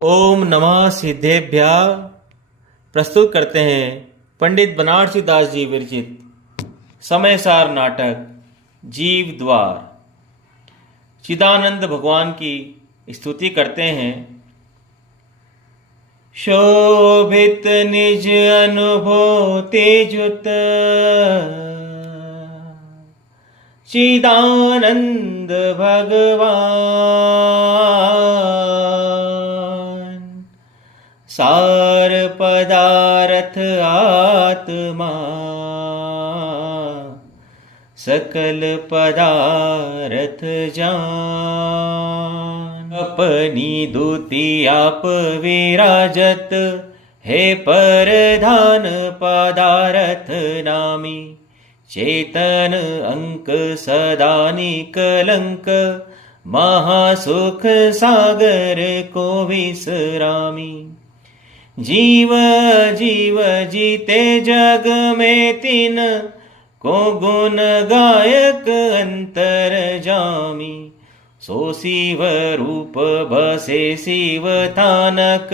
ओम नमः सिद्धेभ्य। प्रस्तुत करते हैं पंडित बनारसी दास जी विरचित समय सार नाटक जीव द्वार। चिदानंद भगवान की स्तुति करते हैं। शोभित निज अनुभव तेजुत चिदानंद भगवान, सार पदार्थ आत्मा सकल पदार्थ जान। अपनी दूती आप विराजत हे परधान पदार्थ नामी। चेतन अंक सदा निकलंक महासुख सागर को विसरामी। जीव जीव जीते जग में तीन को गुण गायक अंतर जामी। सो शिव रूप बसे शिव थानक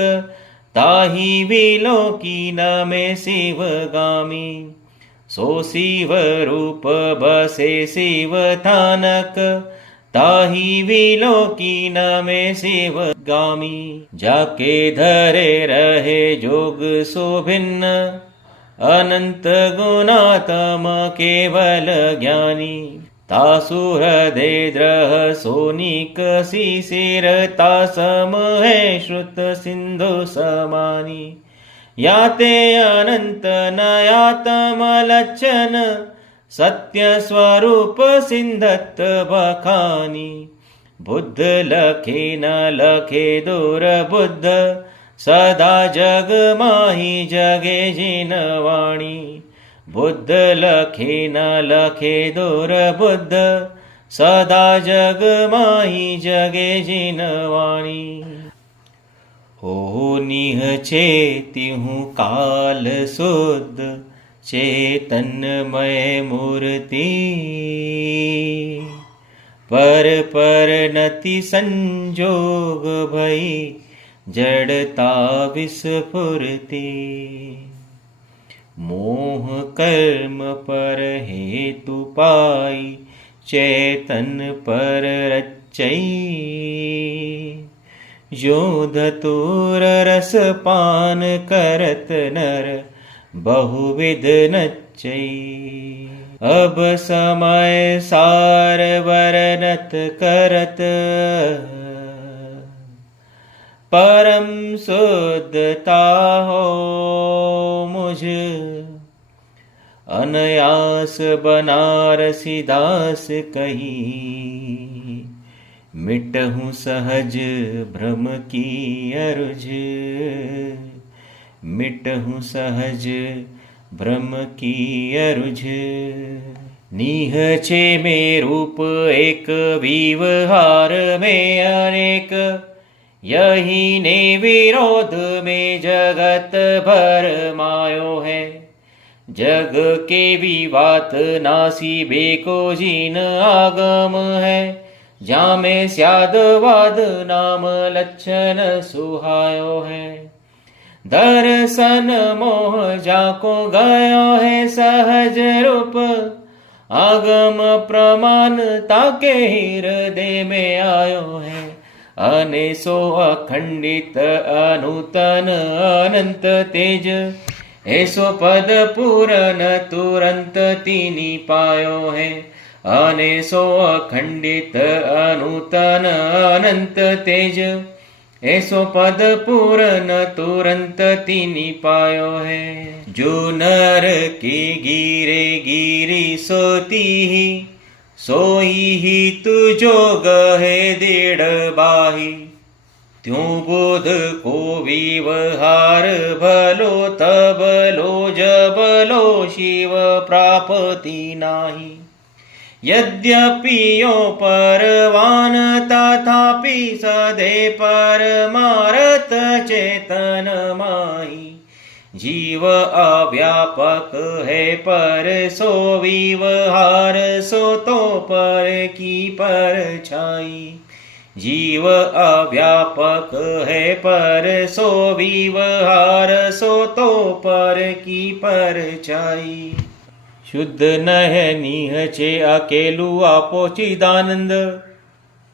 ताहि विलोकी न में शिव गामी। सो शिव रूप बसे शिव थानक ताहि विलोकी न में शिव गामी। जाके धरे रहे जोग सो भिन्न अनंत गुणात्म केवल ज्ञानी। तासु हृदय द्रह सोनिक शिशिर तासम है श्रुत सिंधु समानी। याते अनंत नयातम लक्षण सत्य स्वरूप सिंधत बखानी। बुद्ध लखे न लखे दूर बुद्ध सदा जग माही जगे जिन वाणी। बुद्ध लखे न लखे दूर बुद्ध सदा जग माही जगे जिन वाणी। हो निहचेतिहु काल शुद्ध चेतनमय मूर्ति। पर नति संजोग भई जड़ता विस्फुरति। मोह कर्म पर हेतु पाई चेतन पर रचई। जो धतूर रस पान करत नर बहुविध नचई। अब समय सार वर्णत करत परम शुद्धता हो मुझ। अनयास बनारसी दास कही मिटहूँ सहज भ्रम की अरुझ। मिटहूँ सहज भ्रम की अरुझ। निहचे में रूप एक व्यवहार में अनेक। यही ने विरोध में जगत भर मायो है। जग के विवात नासी बेको जिन आगम है। जामे स्यादवाद नाम लक्षण सुहायो है। दर्शन मोह जाको गयो है सहज रूप। आगम प्रमाण ताके हृदय में आयो है। अनेसो अखंडित अनूतन अनंत तेज। ऐसो पद पूरन तुरंत तीनी पायो है। अनेसो अखंडित अनूतन अनंत तेज। ऐसो पद पूरन तुरंत तीनी पायो है। जो नर की गिरे गिरी सोती ही सोई ही तू जोग है दृढ़ बाही। त्यों बुध को व्यवहार भलो तबलो जबलो शिव प्राप्ति नाही। यद्यपि यो परवान तथापि सदे परमारत चेतन माही। जीव अव्यापक है पर सो व्यवहार सो तो पर की परछाई। जीव अव्यापक है पर सो विवहार, सो तो पर की परछाई। शुद्ध नह निहचे अकेलू आपो चिदानंद,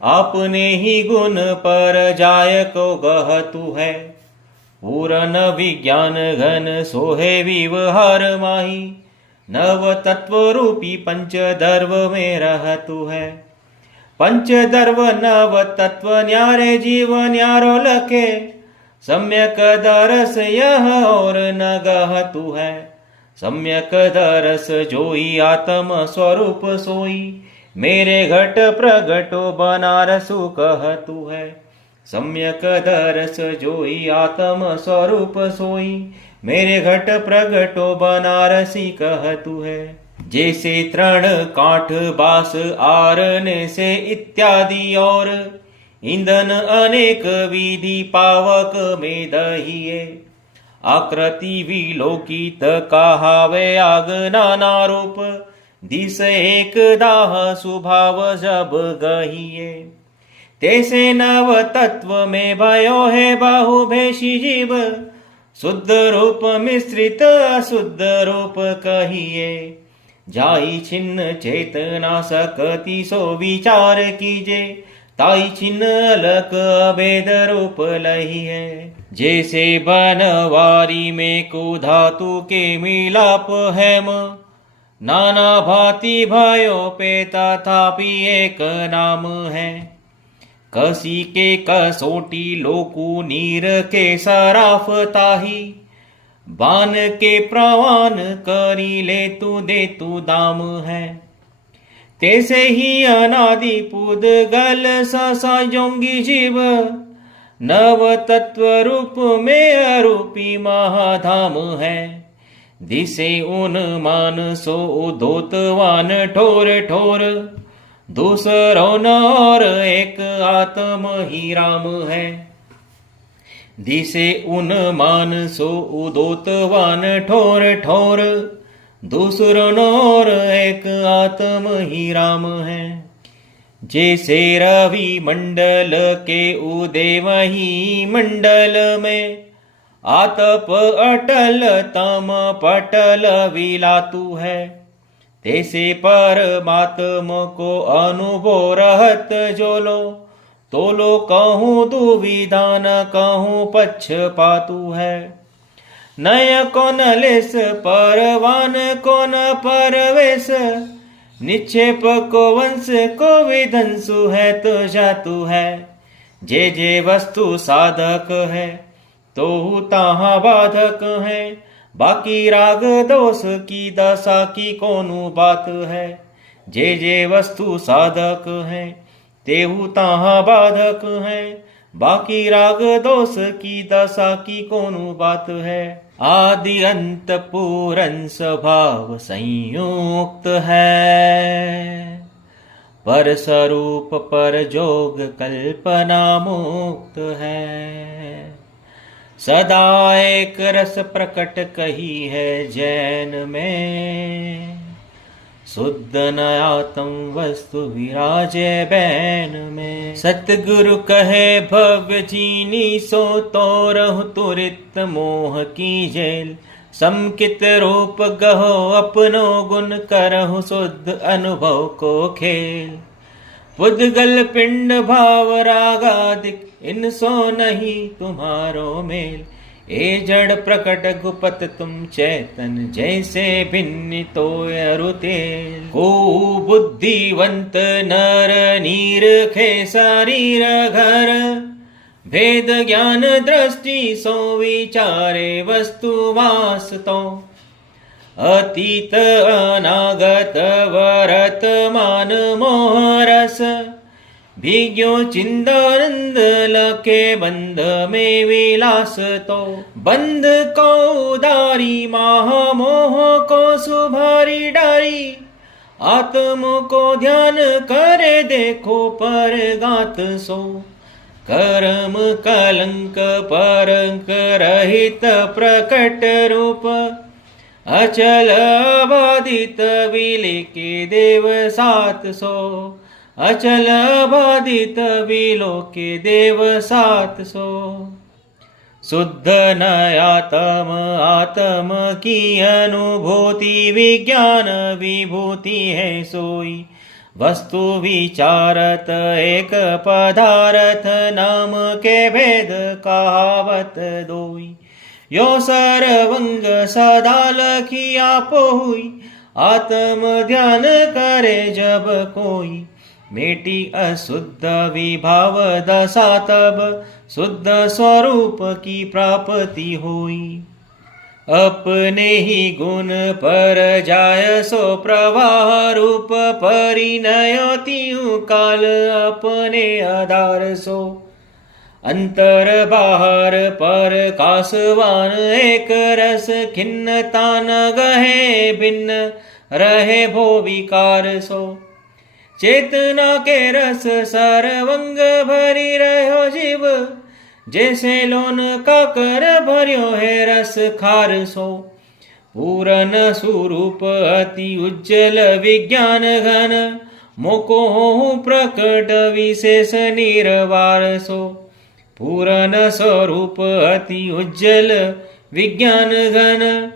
आपने ही गुण पर जाय को गहतु है। पूरन विज्ञान घन सोहे विवहार माही, नव तत्व रूपी पंचदर्व में रहतु है। पंचदर्व नव तत्व न्यारे जीव न्यारो लखे, सम्यक दरस यह और न गहतु है। सम्यक दरस जोई आत्म स्वरूप सोई, मेरे घट प्रगटो बनारसु कहतु है। सम्यक दरस जोई आत्म स्वरूप सोई, मेरे घट प्रगटो बनारसी कहतु है। जैसे तृण काठ बास आरने से इत्यादि और, ईंधन अनेक विधि पावक में दहिए। आकृति विलोकित कहावे आग नाना रूप, दिस एक दाह स्वभाव जब गहिए। तैसे नव तत्व में भयो है बाहु भेषी जीव, शुद्ध रूप मिश्रित अशुद्ध रूप कहिए। जाई छिन्न चेतना सकति सो विचार कीजे, ताई छिन्न अलक अभेद रूप लही है। जैसे बनवारी में को धातु के मिलाप हेम, नाना भांति भयो पे तथापि एक नाम है। कसी के कसोटी लोकु नीर के सराफ ताही, बान के प्रवान करी ले तू दे तू दाम है। तैसे ही अनादि पुद्गल ससायोंगी जीव, नव तत्व रूप में अरूपी महाधाम है। दिसे उन मान सो उदोतवान ठोर ठोर, दूसरो न और एक आत्म ही राम है। दिसे उन मान सो उदोतवान ठोर ठोर, दूसरो न और एक आत्म ही राम है। जैसे रवि मंडल के उदय वही मंडल में, आतप अटल तम पटल विलातु है। तैसे परमात्मा को अनुभव रहत जोलो, तोलो कहूँ दुविधा न कहूँ पक्षपातु है। नय कौन लेस परवान कौन परवेश, निक्षेप को वंश को विधंसु है तो जातु है। जे जे वस्तु साधक है तो ताहा बाधक है, बाकी राग दोष की दशा की कोनु बात है। जे जे वस्तु साधक है तेहु ताहा बाधक है, बाकी राग दोष की दशा की कोनु बात है। आदि अंत पूरन स्वभाव संयुक्त है, पर स्वरूप पर जोग कल्पना मुक्त है। सदा एक रस प्रकट कही है जैन में, शुद्ध नयातम वस्तु विराजे बैन में। सतगुरु कहे भव्य जीनी सो तो रहु तुरित मोह की जेल, समकित रूप गहो अपनो गुण करहु शुद्ध अनुभव को खेल। पुद्गल पिंड भाव रागादिक इनसो नहीं तुम्हारो मेल, ए जड़ प्रकट गुपत तुम चैतन जैसे भिन्न तो अरुतेल। को बुद्धिवंत नर नीर खे शरीर घर, भेद ज्ञान दृष्टि सो विचारे वस्तु वास तो। अतीत अनागत वर्तमान मोह रस, भीग्यो चिंदानंद लखे बंध में विलास तो। बंध को उदारी माह मोह को सुभारी डारी, आत्म को ध्यान करे देखो पर गात सो। कर्म कलंक परंक रहित प्रकट रूप, अचल बाधित विले के देव सात सो। अचल बाधित विलोके देव सात सो। शुद्ध न आत्म की अनुभूति विज्ञान विभूति है सोई। वस्तु विचारत एक पदार्थ नाम के भेद कहावत दोई। यो सर्वंग सदा लखी आप हुई। आत्म ध्यान करे जब कोई। मेटी अशुद्ध विभाव दशा तब शुद्ध स्वरूप की प्राप्ति हुई। अपने ही गुण पर जाय सो प्रवाह रूप परिणयोतियु काल अपने आधार सो। अंतर बाहर पर कासवान एक रस खिन्नता न गहे भिन्न रहे भो विकार सो। चेतना के रस सर्वंग भरी रहो जीव जैसे लोन का कर भर्यो है रस खार सो। पूरन स्वरूप अति उज्जवल विज्ञान घन मोको हो प्रकट विशेष निर्वार सो। पूरन स्वरूप अति उज्जवल विज्ञान घन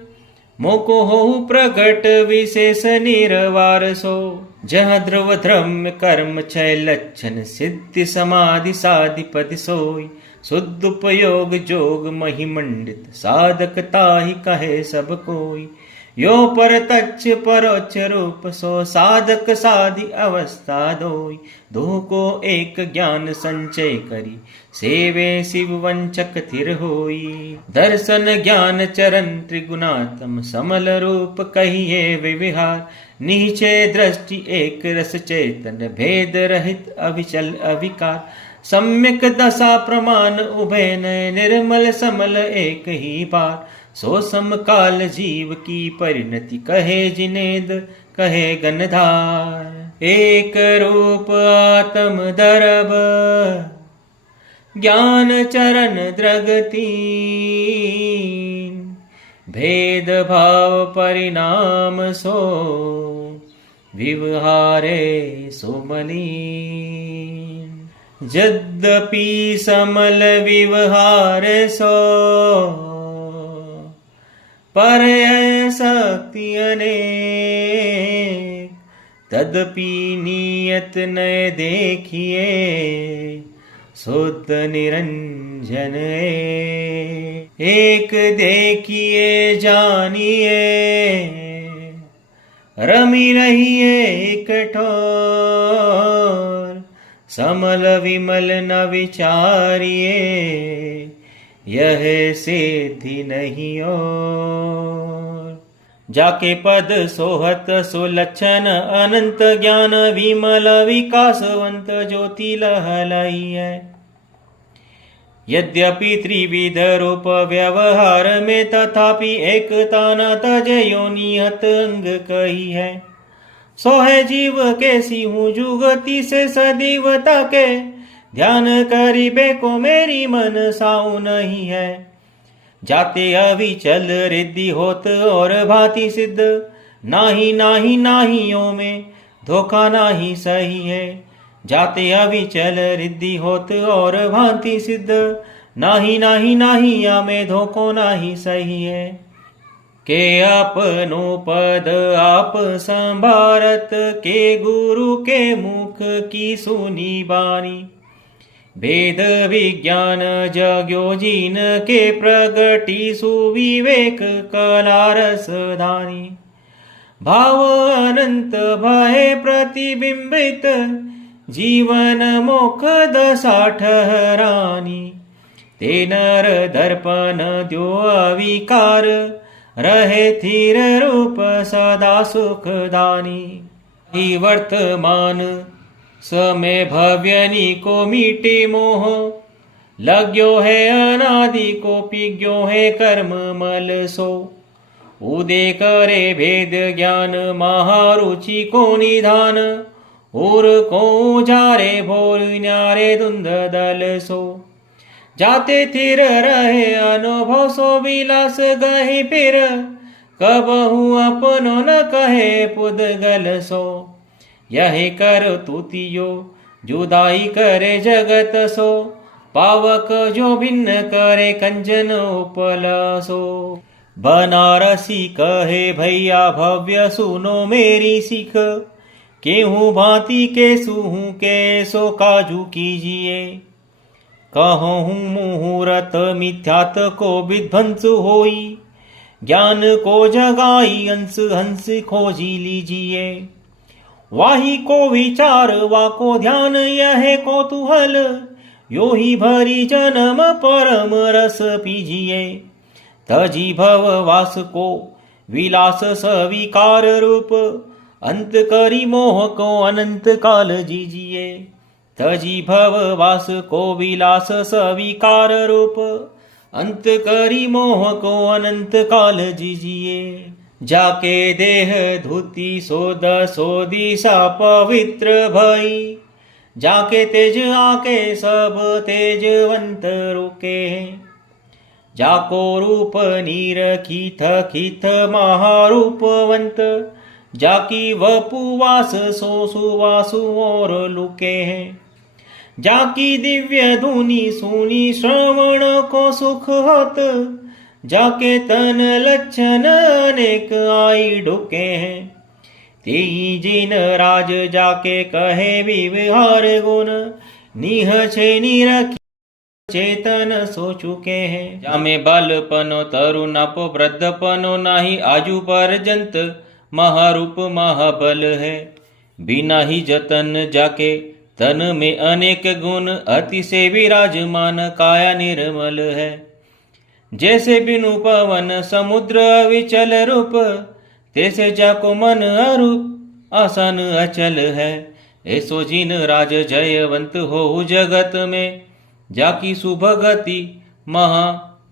मोको हो प्रकट विशेष निर्वार सो। जहाँ ध्रुव धर्म कर्म छय लक्षण सिद्धि समाधि साधिपति सोई। शुद्ध उपयोग जोग महिमंडित साधक ताहि कहे सब कोई। यो पर तच्छ परोक्ष रूप सो साधक साधि अवस्था दोई। दो को एक ज्ञान संचय करी सेवे शिव वंचक थिर होई। दर्शन ज्ञान चरण त्रिगुणात्म समल रूप कहिए विविहार। नीचे दृष्टि एक रस चेतन भेद रहित अविचल अविकार। सम्यक दशा प्रमाण उभय नय निर्मल समल एक ही पार। सो समकाल जीव की परिणति कहे जिनेद कहे गणधार। एक रूप आत्म दरब ज्ञान चरण द्रगति। भेद भाव परिणाम सो व्यवहारे सुमलीन। यद्यपि समल व्यवहार सो पर शक्ति अनेक। तदपि नियत न देखिए शुद्ध निरंजन एक। देखिए जानिए रमी रहिए कठोर। समल विमल न विचारिए यह सिद्धि नहीं और। जाके पद सोहत सुलक्षण अनंत ज्ञान विमल विकासवंत ज्योति लहलाई है। यद्यपि त्रिविध रूप व्यवहार में तथापि एकता न तजयो नियत अंग कही है। सो है जीव कैसी हूँ जुगति से सदैवता के। ध्यान करीबे को मेरी मन साऊ नहीं है। जाते अविचल रिद्धि होत और भांति सिद्ध। नाही नाही नाहियों में धोखा नाही सही है। जाते अविचल रिद्धि होत और भांति सिद्ध। नाही नाही नाहिया में धोखो नाही सही है। के अपनो पद आप संभारत के गुरु के मुख की सुनी बानी। भेद विज्ञान जग्यो जिन के प्रगति सुविवेक कला रस धानी। भाव अनंत भय प्रतिबिंबित जीवन मोक्ष दशा ठहरानी। ते नर दर्पण द्यो अविकार रहे थिर रूप सदा सुखदानी। वर्तमान समय भव्यनी को मीटे मोह। लग्यो है अनादि को पिग्यो है कर्म मल सो। उदे करे भेद ज्ञान महारुचि को निधान। और को जारे भोल न्यारे धुंध दल सो। जाते थिर रहे अनुभव सो विलास गही फिर। कबहू अपनो न कहे पुदगल सो। यह कर तुतियो जुदाई करे जगत सो, पावक जो भिन्न करे कंचन उपलसो। बनारसी कहे भैया भव्य सुनो मेरी सिख, केहूँ भांति के सूहूँ के सो काजू कीजिए। कहूँ मुहूर्त मिथ्यात को विध्वंस होई, ज्ञान को जगाई अंश हंस खोजी लीजिए। वाही को विचार वाको ध्यान यह कौतूहल, यो ही भरी जन्म परम रस पीजिए। तजी भव वास को विलास स्वीकार रूप, अंत करी मोह को अनंत काल जीजिए। तजी भव वास को विलास स्वीकार रूप, अंत करी मोह को अनंत काल जीजिए। जाके देह धुति सोद दिशा पवित्र भई, जाके तेज आके सब तेजवंत रुके। जाको रूप नीरखित खित महारूपवंत, जाकी वपुवास सो सुवासु और लुके हैं। जाकी दिव्य धुनि सुनी श्रवण को सुख होत, जाके तन लक्षण अनेक आई ढुके हैं। तेई जिन राज जाके कहे विविहार गुण, निह छे निरखी चेतन सो चुके हैं। जामे बालपनो तरुणापो वृद्धपनो नाही, आजू पर्यंत महारूप महाबल है। बिना ही जतन जाके तन में अनेक गुण, अतिशय विराजमान काया निर्मल है। जैसे बिनु पवन समुद्र अविचल रूप, तैसे जाको मन अरूप आसन अचल है। ऐसो जिन राज जयवंत हो जगत में, जाकी शुभ गति महा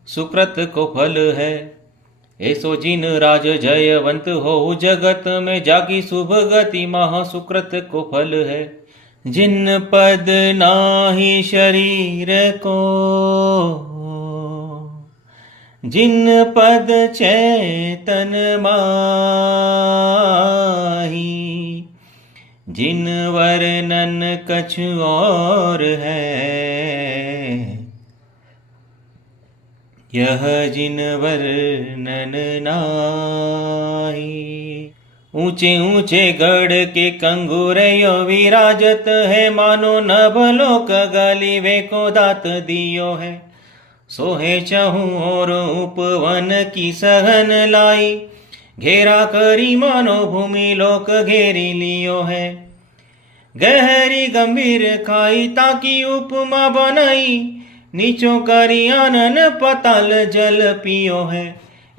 सुकृत को फल है। ऐसो जिन राज जयवंत हो जगत में, जाकी शुभ गति महा सुकृत को फल है। जिन पद नाही शरीर को, जिन पद चैतन माही, जिन वर्णन कछु और है, यह जिन वर्णन नाही। ऊंचे ऊंचे गढ़ के कंगुरयो विराजत है, मानो नभलोक गली वे को दात दियो है। सोहे चहूँ और उपवन की सहन लाई, घेरा करी मानो भूमि लोक घेरी लियो है। गहरी गंभीर खाई ताकि उपमा बनाई, नीचो करी आनन पताल जल पियो है।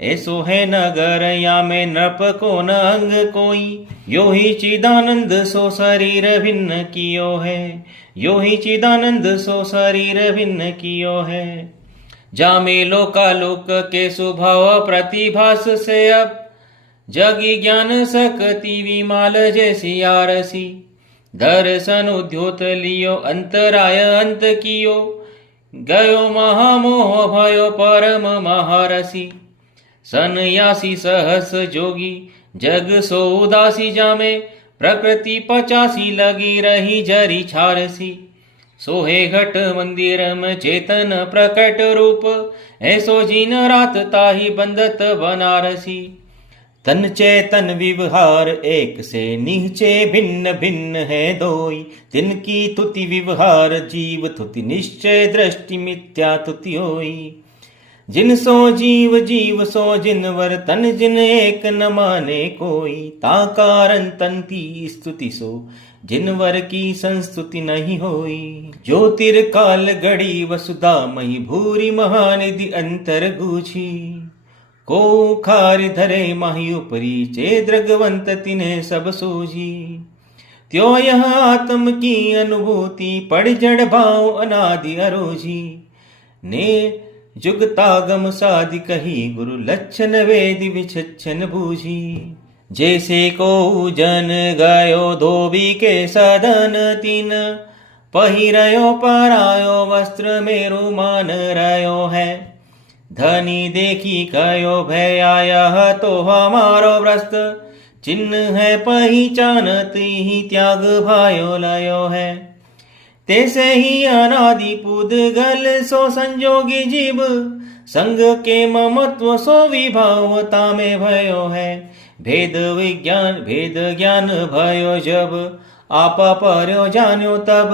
ऐसो है नगर या में नृप को न अंग कोई, यो ही चिदानंद सो शरीर भिन्न कियो है। यो ही चिदानंद सो शरीर भिन्न कियो है। जामे लोकालोक के स्वभाव प्रतिभास से, अब जगी ज्ञान शक्ति विमाल जैसी आरसी। दर्शन उद्योत लियो अंतराय अंत कियो, गयो महामोह भयो परम महारसी। सन्यासी सहस जोगी जग सो उदासी, जामे प्रकृति 85 लगी रही जरी छारसी। सोहे घट मंदिर में चेतन प्रकट रूप, ऐसो जिन रात ताही बंदत बनारसी। तन चेतन विवहार एक से निश्चय भिन्न भिन्न है दोई, तिनकी तुति विवहार जीव तुति निश्चय दृष्टि मिथ्या तुति होई। जिन सो जीव जीव सो जिनवर, तन जिन एक न माने कोई। ताकारन तंती स्तुति सो जिनवर की संस्तुति नहीं होई। ज्योतिर्काल गड़ी वसुधा मही भूरी महानिधि अंतर गूछी। को खारि धरे माही उपरी चे द्रगवंत तिन्हें सब सूझी। त्यो यह आत्म की अनुभूति पड़ जड़ भाव अनादि अरोजी। ने जुगतागम साधि कही गुरु लक्षण वेदि विचक्षण बूझी। जैसे को जन गयो धोबी के सदन तीन, पहिरयो परायो वस्त्र मेरु मान रयो है। धनी देखी कयो भया यह तो हमारो व्रस्त, चिन्ह है पहचानत ही त्याग भयो लयो है। तैसे ही अनादि पुद्गल सो संजोगी जीव, संग के ममत्व सो विभावता में भयो है। भेद ज्ञान भयो जब, आपा पर्यो जान्यो तब,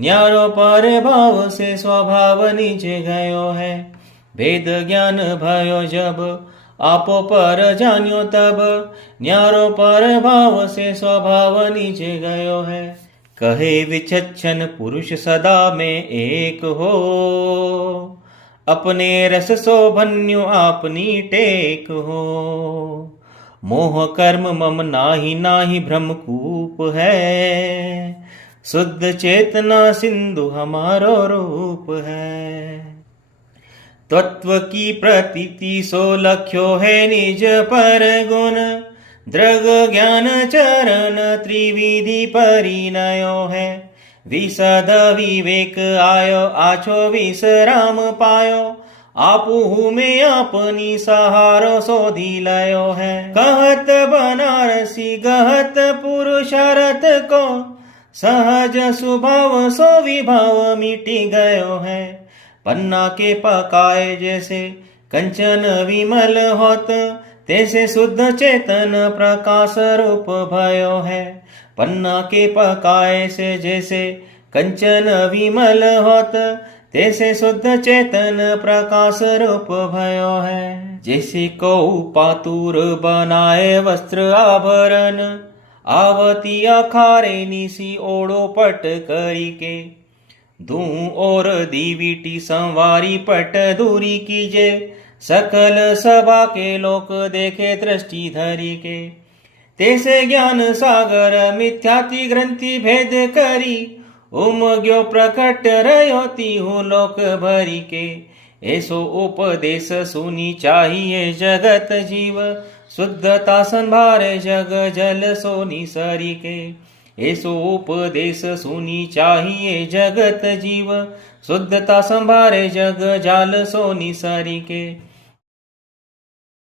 न्यारो पर भाव से स्वभाव नीचे गयो है। भेद ज्ञान भयो जब, आपो पर जान्यो तब, न्यारो पर भाव से स्वभाव नीचे गयो है। कहे विचक्षण पुरुष सदा में एक हो, अपने रस शोभन्यु आपनी टेक हो। मोह कर्म मम नाही नाही भ्रमकूप है, शुद्ध चेतना सिंधु हमारो रूप है। तत्व की प्रतीति सो लख्यो है निज पर गुण, दृग ज्ञान चरण त्रिविधि परिणयो है। विशद विवेक आयो आछो विश्राम पायो, आपू में अपनी सहारो शोधी लयो है। कहत बनारसी गहत पुरुषार्थ को, सहज स्वभाव सो विभाव मिटी गयो है। पन्ना के पकाए जैसे कंचन विमल होत, तैसे शुद्ध चेतन प्रकाश रूप भयो है। पन्ना के पकाए से जैसे कंचन विमल होत, तैसे शुद्ध चेतन प्रकाश रूप भयो है। जैसे को पातुर बनाए वस्त्र आभरण, आवती अखारे निसी ओढ़ो पट करी के। दूं और दीविटी संवारी पट दूरी कीजे, सकल सभा के लोक देखे दृष्टि धरी के। तैसे ज्ञान सागर मिथ्याति ग्रंथि भेद करी, उमग्यो प्रकट रयोती हूँ लोक भरी के। ऐसो उपदेश सुनी चाहिए जगत जीव, शुद्धता संभारे जग जल सोनी सरी के। ऐसो उपदेश सुनी चाहिए जगत जीव, शुद्धता संभारे जग जाल सोनी सरी के।